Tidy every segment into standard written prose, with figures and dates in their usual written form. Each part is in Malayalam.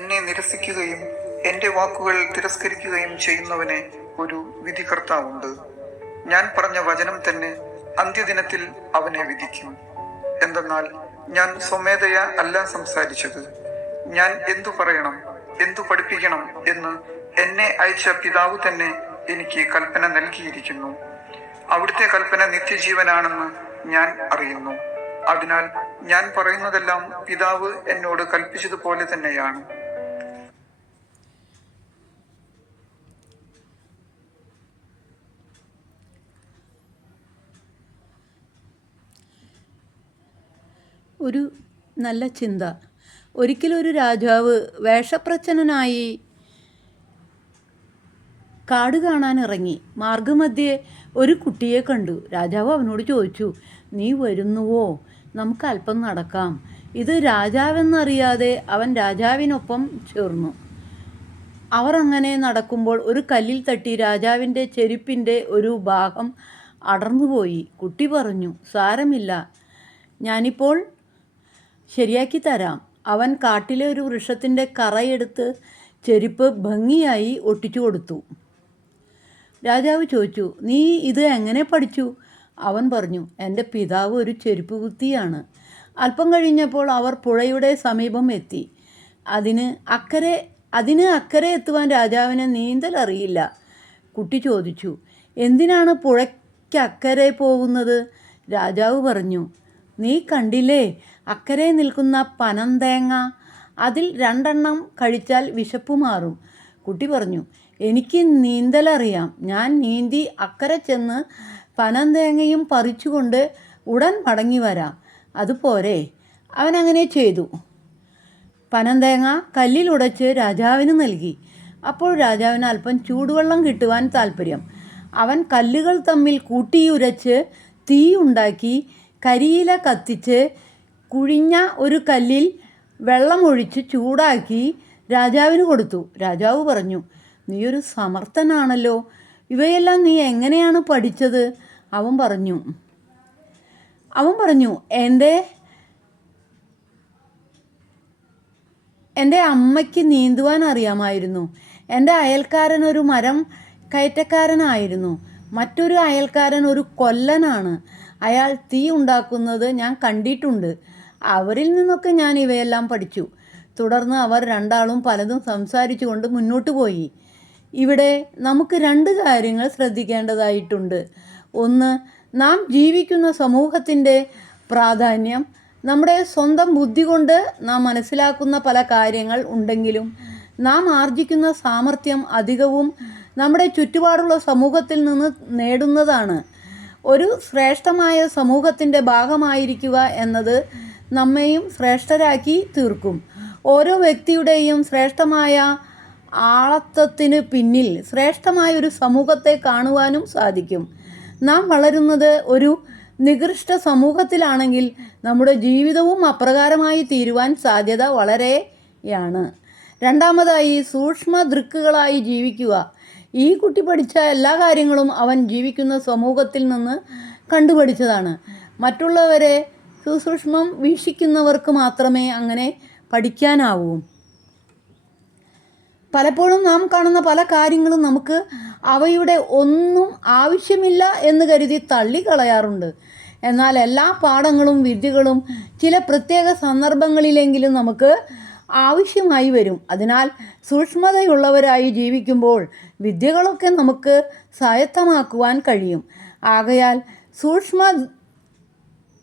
എന്നെ നിരസിക്കുകയും എൻ്റെ വാക്കുകൾ തിരസ്കരിക്കുകയും ചെയ്യുന്നവനെ ഒരു വിധികർത്താവുണ്ട്. ഞാൻ പറഞ്ഞ വചനം തന്നെ അന്ത്യദിനത്തിൽ അവനെ വിധിക്കും. എന്തെന്നാൽ ഞാൻ സ്വമേധയാ അല്ല സംസാരിച്ചത്. ഞാൻ എന്തു പറയണം, എന്തു പഠിപ്പിക്കണം എന്ന് എന്നെ അയച്ച പിതാവ് തന്നെ എനിക്ക് കൽപ്പന നൽകിയിരിക്കുന്നു. അവിടുത്തെ കൽപ്പന നിത്യജീവനാണെന്ന് ഞാൻ അറിയുന്നു. അതിനാൽ ഞാൻ പറയുന്നതെല്ലാം പിതാവ് എന്നോട് കൽപ്പിച്ചതുപോലെ തന്നെയാണ്. ഒരു നല്ല ചിന്ത. ഒരിക്കലൊരു രാജാവ് വേഷപ്രച്ഛന്നനായി കാട് കാണാനിറങ്ങി. മാർഗമധ്യേ ഒരു കുട്ടിയെ കണ്ടു. രാജാവ് അവനോട് ചോദിച്ചു, നീ വരുന്നുവോ? നമുക്ക് അല്പം നടക്കാം. ഇത് രാജാവെന്നറിയാതെ അവൻ രാജാവിനൊപ്പം ചേർന്നു. അവർ അങ്ങനെ നടക്കുമ്പോൾ ഒരു കല്ലിൽ തട്ടി രാജാവിൻ്റെ ചെരുപ്പിൻ്റെ ഒരു ഭാഗം അടർന്നുപോയി. കുട്ടി പറഞ്ഞു, സാരമില്ല, ഞാനിപ്പോൾ ശരിയാക്കി തരാം. അവൻ കാട്ടിലെ ഒരു വൃക്ഷത്തിൻ്റെ കറയെടുത്ത് ചെരുപ്പ് ഭംഗിയായി ഒട്ടിച്ചു കൊടുത്തു. രാജാവ് ചോദിച്ചു, നീ ഇത് എങ്ങനെ പഠിച്ചു? അവൻ പറഞ്ഞു, എൻ്റെ പിതാവ് ഒരു ചെരുപ്പ് കുത്തിയാണ്. അല്പം കഴിഞ്ഞപ്പോൾ അവർ പുഴയുടെ സമീപം എത്തി. അതിന് അക്കരെ എത്തുവാൻ രാജാവിന് നീന്തൽ അറിയില്ല. കുട്ടി ചോദിച്ചു, എന്തിനാണ് പുഴയ്ക്കക്കരെ പോകുന്നത്? രാജാവ് പറഞ്ഞു, നീ കണ്ടില്ലേ അക്കരെ നിൽക്കുന്ന പനന്തേങ്ങ? അതിൽ 2 കഴിച്ചാൽ വിശപ്പ് മാറും. കുട്ടി പറഞ്ഞു, എനിക്ക് നീന്തലറിയാം. ഞാൻ നീന്തി അക്കരെ ചെന്ന് പനന്തേങ്ങയും പറിച്ചുകൊണ്ട് ഉടൻ മടങ്ങി വരാം. അതുപോരെ? അവനങ്ങനെ ചെയ്തു. പനന്തേങ്ങ കല്ലിലുടച്ച് രാജാവിന് നൽകി. അപ്പോൾ രാജാവിന് അല്പം ചൂടുവെള്ളം കിട്ടുവാൻ താൽപ്പര്യം. അവൻ കല്ലുകൾ തമ്മിൽ കൂട്ടിയുരച്ച് തീ ഉണ്ടാക്കി കരിയില കത്തിച്ച് കുഴിഞ്ഞ ഒരു കല്ലിൽ വെള്ളമൊഴിച്ച് ചൂടാക്കി രാജാവിന് കൊടുത്തു. രാജാവ് പറഞ്ഞു, നീയൊരു സമർത്ഥനാണല്ലോ. ഇവയെല്ലാം നീ എങ്ങനെയാണ് പഠിച്ചത്? അവൻ പറഞ്ഞു, എൻ്റെ അമ്മയ്ക്ക് നീന്തുവാൻ അറിയാമായിരുന്നു. എൻ്റെ അയൽക്കാരൻ ഒരു മരം കയറ്റക്കാരനായിരുന്നു. മറ്റൊരു അയൽക്കാരൻ ഒരു കൊല്ലനാണ്. അയാൾ തീ ഉണ്ടാക്കുന്നത് ഞാൻ കണ്ടിട്ടുണ്ട്. അവരിൽ നിന്നൊക്കെ ഞാൻ ഇവയെല്ലാം പഠിച്ചു. തുടർന്ന് അവർ രണ്ടാളും പലതും സംസാരിച്ചു കൊണ്ട് മുന്നോട്ട് പോയി. ഇവിടെ നമുക്ക് 2 കാര്യങ്ങൾ ശ്രദ്ധിക്കേണ്ടതായിട്ടുണ്ട്. ഒന്ന്, നാം ജീവിക്കുന്ന സമൂഹത്തിൻ്റെ പ്രാധാന്യം. നമ്മുടെ സ്വന്തം ബുദ്ധി കൊണ്ട് നാം മനസ്സിലാക്കുന്ന പല കാര്യങ്ങൾ ഉണ്ടെങ്കിലും നാം ആർജിക്കുന്ന സാമർഥ്യം അധികവും നമ്മുടെ ചുറ്റുപാടുള്ള സമൂഹത്തിൽ നിന്ന് നേടുന്നതാണ്. ഒരു ശ്രേഷ്ഠമായ സമൂഹത്തിൻ്റെ ഭാഗമായിരിക്കുക എന്നത് നമ്മെയും ശ്രേഷ്ഠരാക്കി തീർക്കും. ഓരോ വ്യക്തിയുടെയും ശ്രേഷ്ഠമായ ആളത്വത്തിന് പിന്നിൽ ശ്രേഷ്ഠമായ ഒരു സമൂഹത്തെ കാണുവാനും സാധിക്കും. നാം വളരുന്നത് ഒരു നികൃഷ്ട സമൂഹത്തിലാണെങ്കിൽ നമ്മുടെ ജീവിതവും അപ്രകാരമായി തീരുവാൻ സാധ്യത വളരെയാണ്. രണ്ടാമതായി, സൂക്ഷ്മ ദൃക്കുകളായി ജീവിക്കുക. ഈ കുട്ടി പഠിച്ച എല്ലാ കാര്യങ്ങളും അവൻ ജീവിക്കുന്ന സമൂഹത്തിൽ നിന്ന് കണ്ടുപഠിച്ചതാണ്. മറ്റുള്ളവരെ സുസൂക്ഷ്മം വീക്ഷിക്കുന്നവർക്ക് മാത്രമേ അങ്ങനെ പഠിക്കാനാവൂ. പലപ്പോഴും നാം കാണുന്ന പല കാര്യങ്ങളും നമുക്ക് അവയുടെ ഒന്നും ആവശ്യമില്ല എന്ന് കരുതി തള്ളിക്കളയാറുണ്ട്. എന്നാൽ എല്ലാ പാഠങ്ങളും വിദ്യകളും ചില പ്രത്യേക സന്ദർഭങ്ങളിലെങ്കിലും നമുക്ക് ആവശ്യമായി വരും. അതിനാൽ സൂക്ഷ്മതയുള്ളവരായി ജീവിക്കുമ്പോൾ വിദ്യകളൊക്കെ നമുക്ക് സ്വായത്തമാക്കുവാൻ കഴിയും. ആകയാൽ സൂക്ഷ്മ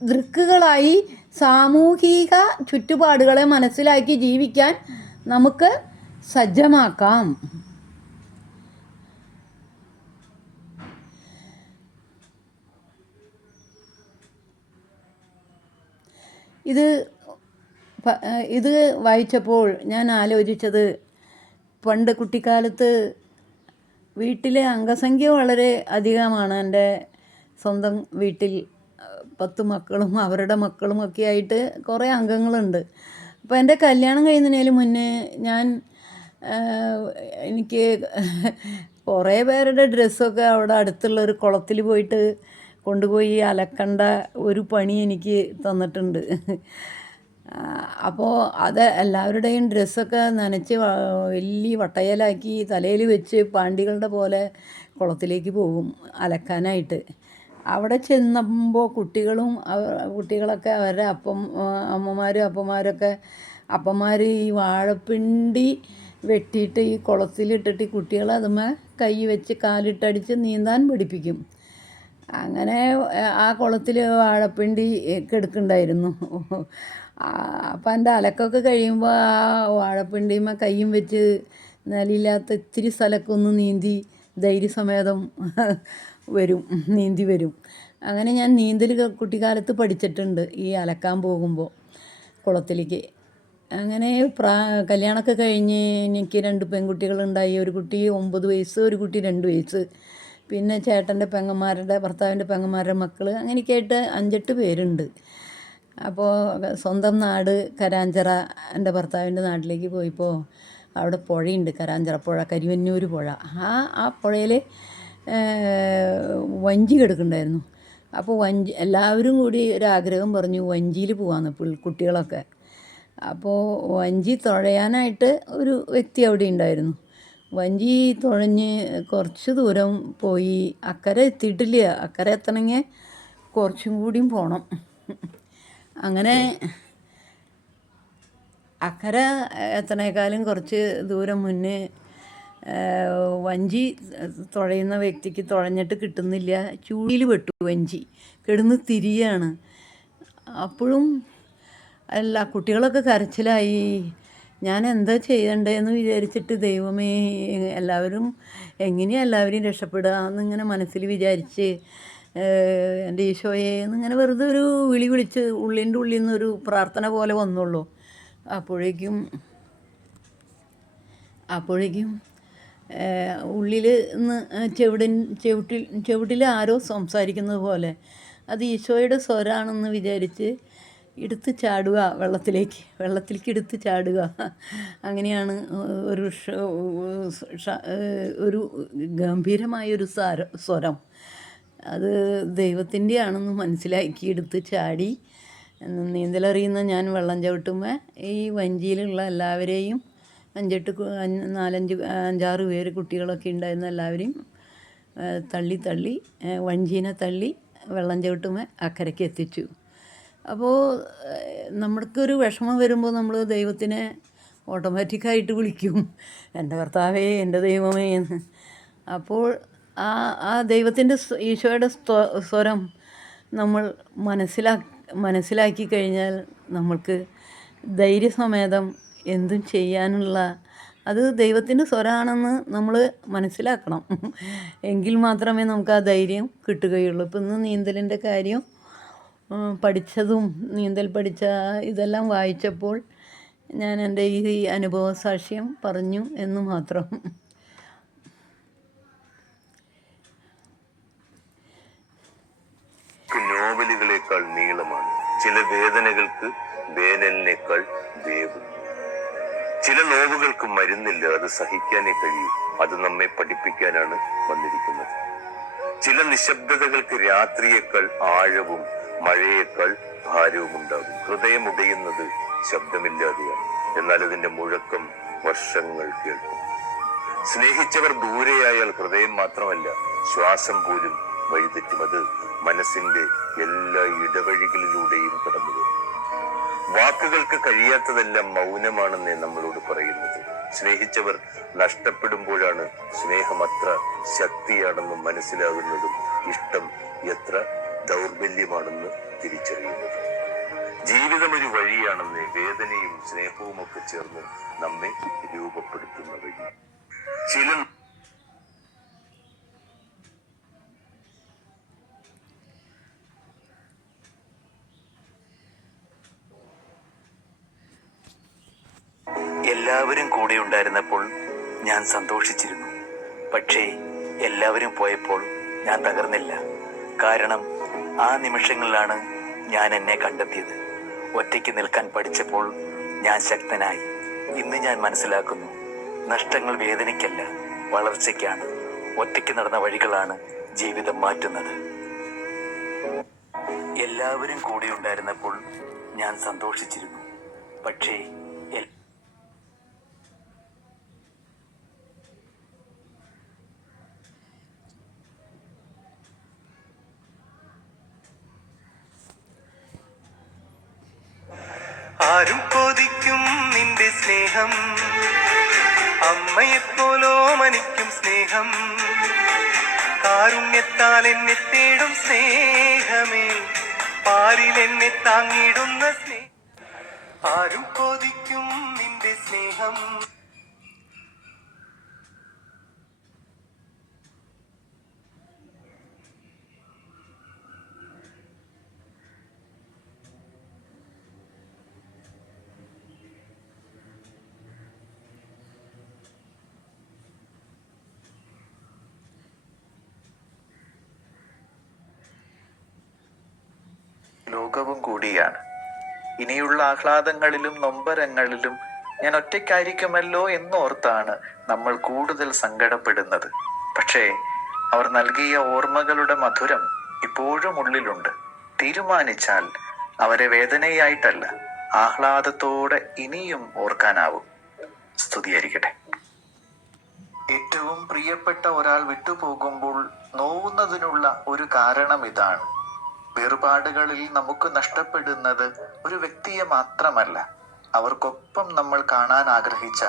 ദൃക്കുകളായി സാമൂഹിക ചുറ്റുപാടുകളെ മനസ്സിലാക്കി ജീവിക്കാൻ നമുക്ക് സജ്ജമാക്കാം. ഇത് വായിച്ചപ്പോൾ ഞാൻ ആലോചിച്ചത്, പണ്ട് കുട്ടിക്കാലത്ത് വീട്ടിലെ അംഗസംഖ്യ വളരെ അധികമാണ്. എൻ്റെ സ്വന്തം വീട്ടിൽ 10 മക്കളും അവരുടെ മക്കളും ഒക്കെ ആയിട്ട് കുറേ അംഗങ്ങളുണ്ട്. അപ്പോൾ എൻ്റെ കല്യാണം കഴിയുന്നതിന് മുന്നേ എനിക്ക് കുറേ പേരുടെ ഡ്രസ്സൊക്കെ അവിടെ അടുത്തുള്ള ഒരു കുളത്തിൽ പോയിട്ട് കൊണ്ടുപോയി അലക്കേണ്ട ഒരു പണി എനിക്ക് തന്നിട്ടുണ്ട്. അപ്പോൾ അത് എല്ലാവരുടെയും ഡ്രസ്സൊക്കെ നനച്ച് വലിയ വട്ടയിലാക്കി തലയിൽ വെച്ച് പാണ്ടികളുടെ പോലെ കുളത്തിലേക്ക് പോകും അലക്കാനായിട്ട്. അവിടെ ചെന്നപ്പോൾ കുട്ടികളൊക്കെ അവരുടെ അമ്മമാരും അപ്പന്മാരൊക്കെ അപ്പന്മാർ ഈ വാഴപ്പിണ്ടി വെട്ടിയിട്ട് ഈ കുളത്തിലിട്ടിട്ട് ഈ കുട്ടികളെ അതുമ്മേ കൈ വെച്ച് കാലിട്ടടിച്ച് നീന്താൻ പഠിപ്പിക്കും. അങ്ങനെ ആ കുളത്തിൽ വാഴപ്പിണ്ടി കിടക്കുന്നുണ്ടായിരുന്നു. അപ്പം എൻ്റെ അലക്കൊക്കെ കഴിയുമ്പോൾ ആ വാഴപ്പിണ്ടിമേ കയ്യും വെച്ച് നിലയില്ലാത്ത ഇത്തിരി സ്ഥലമൊക്കെ ഒന്ന് നീന്തി ധൈര്യസമേതം നീന്തി വരും. അങ്ങനെ ഞാൻ നീന്തൽ കുട്ടിക്കാലത്ത് പഠിച്ചിട്ടുണ്ട് ഈ അലക്കാൻ പോകുമ്പോൾ കുളത്തിലേക്ക്. അങ്ങനെ കല്യാണമൊക്കെ കഴിഞ്ഞ് എനിക്ക് 2 പെൺകുട്ടികളുണ്ടായി. ഒരു കുട്ടി 9 വയസ്സ്, ഒരു കുട്ടി 2 വയസ്സ്. പിന്നെ ചേട്ടൻ്റെ ഭർത്താവിൻ്റെ പെങ്ങന്മാരുടെ മക്കൾ, അങ്ങനെയൊക്കെയായിട്ട് 5-8 പേരുണ്ട്. അപ്പോൾ സ്വന്തം നാട് കരാഞ്ചിറ, എൻ്റെ ഭർത്താവിൻ്റെ നാട്ടിലേക്ക് പോയപ്പോൾ അവിടെ പുഴയുണ്ട്, കരാഞ്ചിറ പുഴ, കരിവന്നൂർ പുഴ. ആ പുഴയിൽ വഞ്ചി കിടക്കുന്നുണ്ടായിരുന്നു. അപ്പോൾ എല്ലാവരും കൂടി ഒരാഗ്രഹം പറഞ്ഞു വഞ്ചിയിൽ പോകാമെന്ന് കുട്ടികളൊക്കെ. അപ്പോൾ വഞ്ചി തുഴയാനായിട്ട് ഒരു വ്യക്തി അവിടെ ഉണ്ടായിരുന്നു. വഞ്ചി തുഴഞ്ഞ് കുറച്ച് ദൂരം പോയി, അക്കരെ എത്തിയിട്ടില്ല. അക്കരെ എത്തണമെങ്കിൽ കുറച്ചും കൂടിയും പോകണം. അങ്ങനെ അക്കരെ എത്തണേക്കാളും കുറച്ച് ദൂരം മുന്നേ വഞ്ചി തുഴയുന്ന വ്യക്തിക്ക് തുഴഞ്ഞിട്ട് കിട്ടുന്നില്ല. ചൂടിയിൽ പെട്ടു വഞ്ചി, കിടന്ന് തിരിയാണ്. അപ്പോഴും കുട്ടികളൊക്കെ കരച്ചിലായി. ഞാൻ എന്താ ചെയ്യണ്ടേന്ന് വിചാരിച്ചിട്ട്, ദൈവമേ എങ്ങനെയാണ് എല്ലാവരെയും രക്ഷപ്പെടുക എന്നിങ്ങനെ മനസ്സിൽ വിചാരിച്ച്, എൻ്റെ ഈശോയെ എന്നിങ്ങനെ വെറുതെ ഒരു വിളിച്ച് ഉള്ളിൻ്റെ ഉള്ളിൽ നിന്നൊരു പ്രാർത്ഥന പോലെ വന്നുള്ളൂ. അപ്പോഴേക്കും ഉള്ളിൽ നിന്ന് ചെവിട്ടിൽ ആരോ സംസാരിക്കുന്നത് പോലെ, അത് ഈശോയുടെ സ്വരാണെന്ന് വിചാരിച്ച് എടുത്ത് ചാടുക, വെള്ളത്തിലേക്ക് എടുത്ത് ചാടുക. അങ്ങനെയാണ് ഒരു ഗംഭീരമായൊരു സ്വരം. അത് ദൈവത്തിൻ്റെ ആണെന്ന് മനസ്സിലാക്കി എടുത്ത് ചാടി. നീന്തലറിയുന്ന ഞാൻ വെള്ളം ചവിട്ടുമ്പോൾ ഈ വഞ്ചിയിലുള്ള എല്ലാവരെയും 5-6 പേര് കുട്ടികളൊക്കെ ഉണ്ടായിരുന്ന എല്ലാവരെയും തള്ളി വഞ്ചീനെ തള്ളി വെള്ളം ചവിട്ടുമ്പോൾ അക്കരയ്ക്ക് എത്തിച്ചു. അപ്പോൾ നമ്മൾക്കൊരു വിഷമം വരുമ്പോൾ നമ്മൾ ദൈവത്തിനെ ഓട്ടോമാറ്റിക്കായിട്ട് വിളിക്കും, എൻ്റെ കർത്താവേ, എൻ്റെ ദൈവമേ എന്ന്. അപ്പോൾ ആ ദൈവത്തിൻ്റെ ഈശോയുടെ സ്വരം നമ്മൾ മനസ്സിലാക്കി കഴിഞ്ഞാൽ നമ്മൾക്ക് ധൈര്യസമേതം എന്തും ചെയ്യാനുള്ള, അത് ദൈവത്തിൻ്റെ സ്വരമാണെന്ന് നമ്മൾ മനസ്സിലാക്കണം. എങ്കിൽ മാത്രമേ നമുക്ക് ആ ധൈര്യം കിട്ടുകയുള്ളൂ. ഇപ്പം ഇന്ന് നീന്തലിൻ്റെ കാര്യം പഠിച്ചതും നീന്തൽ പഠിച്ച ഇതെല്ലാം വായിച്ചപ്പോൾ ഞാൻ എൻ്റെ ഈ അനുഭവ സാക്ഷ്യം പറഞ്ഞു എന്ന് മാത്രം. നോവലുകളേക്കാൾ നീളമാണ് ചില വേദനകൾക്ക്, വേനലിനേക്കാൾ വേവ്. ചില നോവുകൾക്ക് മരുന്നില്ല, അത് സഹിക്കാനേ കഴിയൂ. അത് നമ്മെ പഠിപ്പിക്കാനാണ് വന്നിരിക്കുന്നത്. ചില നിശബ്ദതകൾക്ക് രാത്രിയേക്കാൾ ആഴവും മഴയേക്കാൾ ഭാരവും ഉണ്ടാകും. ഹൃദയമുടയുന്നത് ശബ്ദമില്ലാതെയാണ്, എന്നാൽ അതിന്റെ മുഴക്കം വർഷങ്ങൾ കേൾക്കും. സ്നേഹിച്ചവർ ദൂരെയായാൽ ഹൃദയം മാത്രമല്ല, ശ്വാസം പോലും വഴിതെറ്റും. അത് മനസ്സിന്റെ എല്ലാ ഇടവഴികളിലൂടെയും കടന്നു വരും. വാക്കുകൾക്ക് കഴിയാത്തതെല്ലാം മൗനമാണെന്നേ നമ്മളോട് പറയുന്നത്. സ്നേഹിച്ചവർ നഷ്ടപ്പെടുമ്പോഴാണ് സ്നേഹം അത്ര ശക്തിയാണെന്നും മനസ്സിലാകുന്നതും ഇഷ്ടം എത്ര ദൗർബല്യമാണെന്ന് തിരിച്ചറിയുന്നത്. ജീവിതം ഒരു വഴിയാണെന്ന് വേദനയും സ്നേഹവും ഒക്കെ ചേർന്ന് നമ്മെ രൂപപ്പെടുത്തുന്ന വഴി. എല്ലാവരും കൂടെ ഉണ്ടായിരുന്നപ്പോൾ ഞാൻ സന്തോഷിച്ചിരുന്നു. പക്ഷേ എല്ലാവരും പോയപ്പോൾ ഞാൻ തകർന്നില്ല. കാരണം ആ നിമിഷങ്ങളിലാണ് ഞാൻ എന്നെ കണ്ടെത്തിയത്. ഒറ്റയ്ക്ക് നിൽക്കാൻ പഠിച്ചപ്പോൾ ഞാൻ ശക്തനായി. ഇന്ന് ഞാൻ മനസ്സിലാക്കുന്നു, നഷ്ടങ്ങൾ വേദനയ്ക്കല്ല, വളർച്ചയ്ക്കാണ്. ഒറ്റയ്ക്ക് നടന്ന വഴികളാണ് ജീവിതം മാറ്റുന്നത്. എല്ലാവരും കൂടെ ഉണ്ടായിരുന്നപ്പോൾ ഞാൻ സന്തോഷിച്ചിരുന്നു. പക്ഷേ ആരും കൊതിക്കും നിന്റെ സ്നേഹം, അമ്മയെപ്പോലോ മനിക്കും സ്നേഹം, കാരുണ്യത്താൽ എന്നെ തേടും സ്നേഹമേ, പാരിൽ എന്നെ താങ്ങിടുന്ന സ്നേഹം. ആരും കൊതിക്കും നിന്റെ സ്നേഹം. ലോകവും കൂടിയാണ്. ഇനിയുള്ള ആഹ്ലാദങ്ങളിലും നൊമ്പരങ്ങളിലും ഞാൻ ഒറ്റയ്ക്കായിരിക്കുമല്ലോ എന്നോർത്താണ് നമ്മൾ കൂടുതൽ സങ്കടപ്പെടുന്നത്. പക്ഷേ അവർ നൽകിയ ഓർമ്മകളുടെ മധുരം ഇപ്പോഴും ഉള്ളിലുണ്ട്. തീരുമാനിച്ചാൽ അവരെ വേദനയായിട്ടല്ല, ആഹ്ലാദത്തോടെ ഇനിയും ഓർക്കാനാവും. സ്തുതിയായിരിക്കട്ടെ. ഏറ്റവും പ്രിയപ്പെട്ട ഒരാൾ വിട്ടുപോകുമ്പോൾ നോവുന്നതിനുള്ള ഒരു കാരണം ഇതാണ്. വേർപാടുകളിൽ നമുക്ക് നഷ്ടപ്പെടുന്നത് ഒരു വ്യക്തിയെ മാത്രമല്ല, അവർക്കൊപ്പം നമ്മൾ കാണാൻ ആഗ്രഹിച്ച